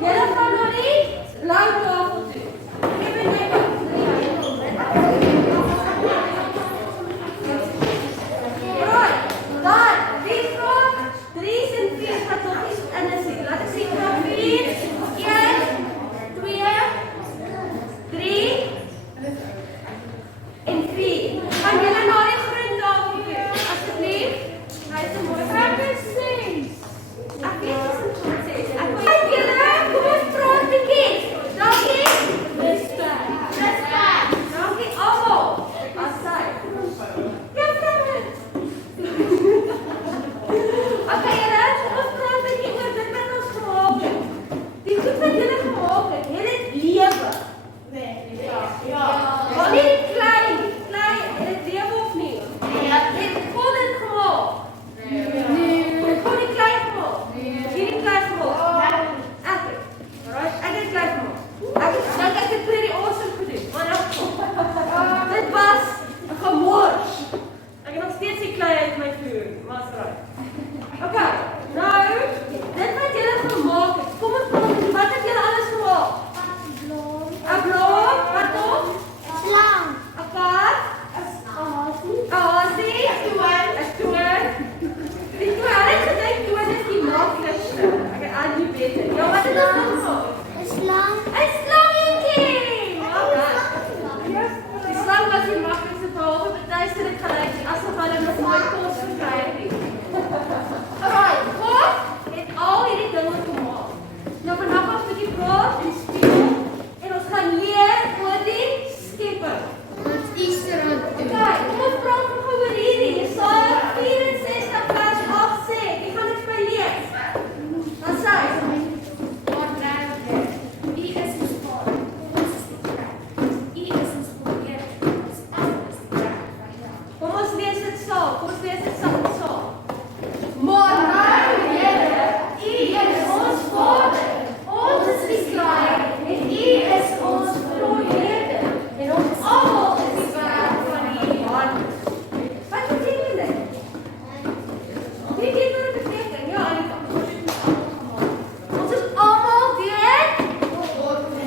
Julle gaan nou nie lang tafel toe. Ek het net saam. Kom ons lees dit saam. Maar nou, Here, U is ons Vader. Ons is die klein en U is ons grootleerder. En ons almal is die werk van U hand. Wat beteken dit? Wie weet wat dit beteken? Ja, Annika. Ons is almal deur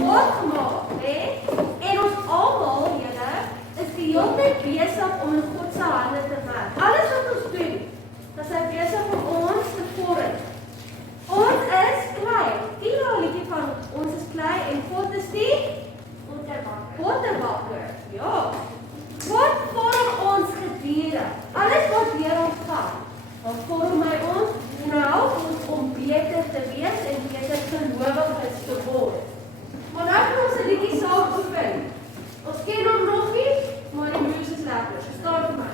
God gemaak, hè? En ons almal, Here, is die hele tyd besig om in God se hande te werk. Alles wat ons doen, is hy besig om ons te vorm. Ons is klein. Die liedjie van ons is klein en God is die potterbakker. Ja. God vorm ons gedurende. Alles wat deur ons gaan, dan vorm hy ons en hy help ons om beter te wees en beter gelowiges te word. Maar nou kan ons 'n liedjie saam oefen. Ons ken hom nog nie, maar die blues is lekker. So staan vir my.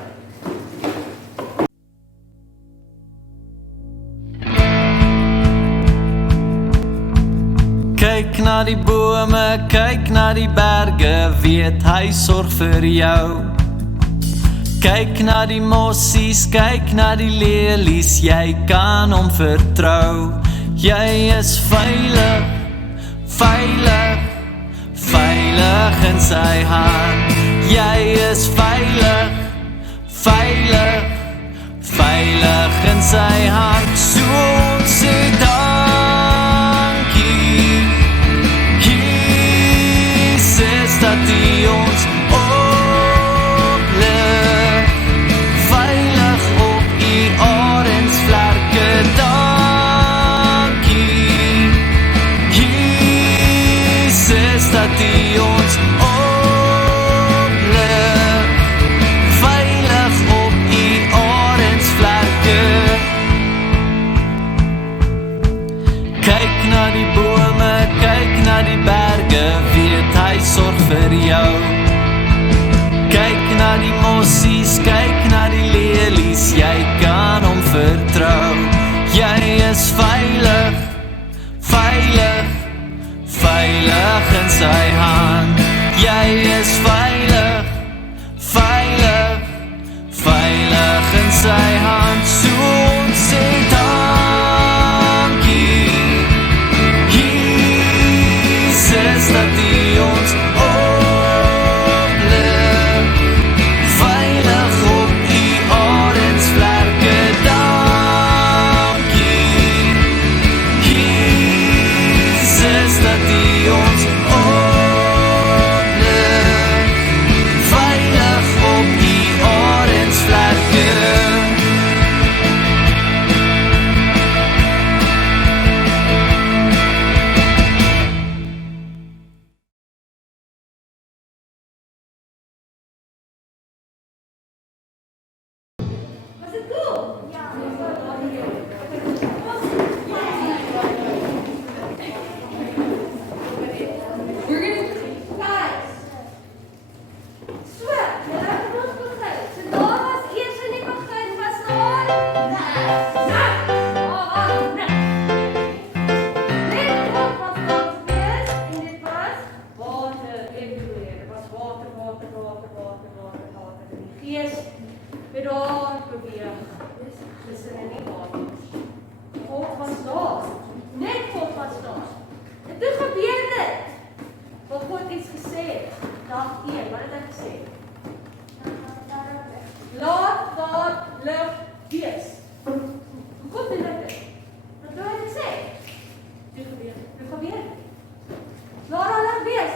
Kyk na die bome, kyk na die berge, weet hy sorg vir jou. Kyk na die mossies, kyk na die lelies, jy kan hom vertrou. Jy is veilig, veilig, veilig in sy hand. Jy is veilig, veilig, veilig in sy hand. So ons sê dankie, Jesus, dat hy ons oplig, veilig op die arensvlerke. Dankie, Jesus, dat hy ons oplig, veilig op die arensvlerke. Kyk na die bome, kyk na die berge, weet hy sorg vir jou. Kyk na die mossies, kyk na die lelies, jy kan hom vertrou. Jy is veilig, veilig, veilig in sy hand. Jy is veilig, veilig, veilig in sy hand. So ons sê dankie, Jesus, dat hy ons oplig, veilig op die arensvlerke. Dankie, Jesus, dat hy ons oplig, veilig op die arensvlerke. Was dit cool? Ja. We're gonna guys. So, laat ons begin. So daar was eers in die begin was daar Net wat was daar gewees en dit was water everywhere. Dit was water. En die Gees het daar beweeg. Tussen in die water. God was daar. Net God was daar. En toe gebeur dit. Wat God iets gesê het. Dag 1, wat het hy gesê? Laat daar lig wees. Hoe kom dit dit? Wat het hy gesê? Toe gebeur dit. Laat daar lig wees.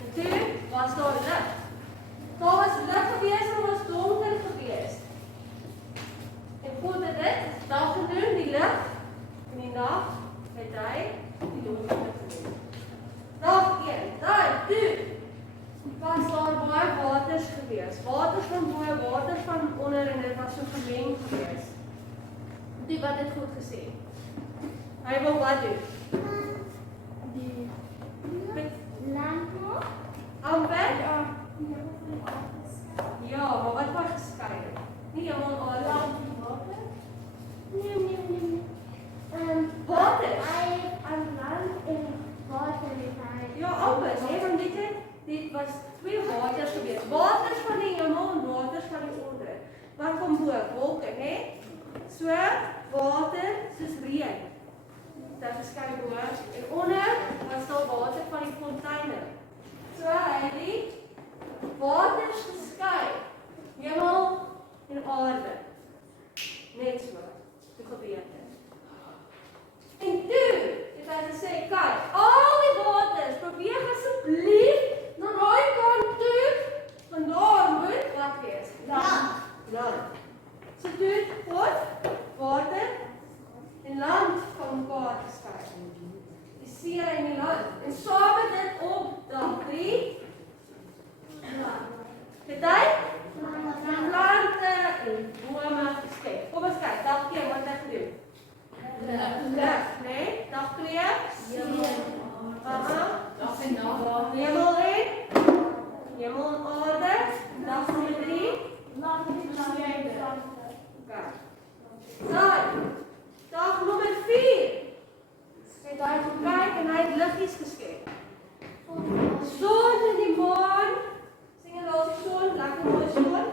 En toe was daar lig. Daar was lig gewees en was donker gewees. En God het dit dag gedoen, die lig, en die nag het hy die donker gedoen. Dag 1, dan, toe, was daar baie waters gewees. Waters van bo, waters van onder en dit was so gemeng gewees. Toe wat het God gesê? Hy wil wat doen? Die lamp Amber? Ja, maar wat was geskei? Nie helemaal al water? Nee. Water? Aan land en water is hy. Ja, amper, nee, want weet jy, dit was twee waters gewees. Waters van die hemel en waters van die onder. So, water soos reën. Daar verskyn bo en onder was daar water van die fonteine. So, hy het die waters geskei, hemel en aarde. Net so, toe gebeur dit. En toe het hy gesê, kyk, al die waters, beweeg asseblief na daai kant toe, want daar moet wat wees? Land. So toe het God, water en land van mekaar geskei. Die see en die land. En saam met dit op dag 3, het hy plante en bome geskep. Kom ons kyk, dag 1 wat hy gedoen. Lig, nee? Dag 2? Dag en nag. Hemel en aarde. Dag nommer 3. Dag nommer 4. Het hy gekyk en hy het liggies geskep. Son en die maan. Sing en al die son, lekker mooi son.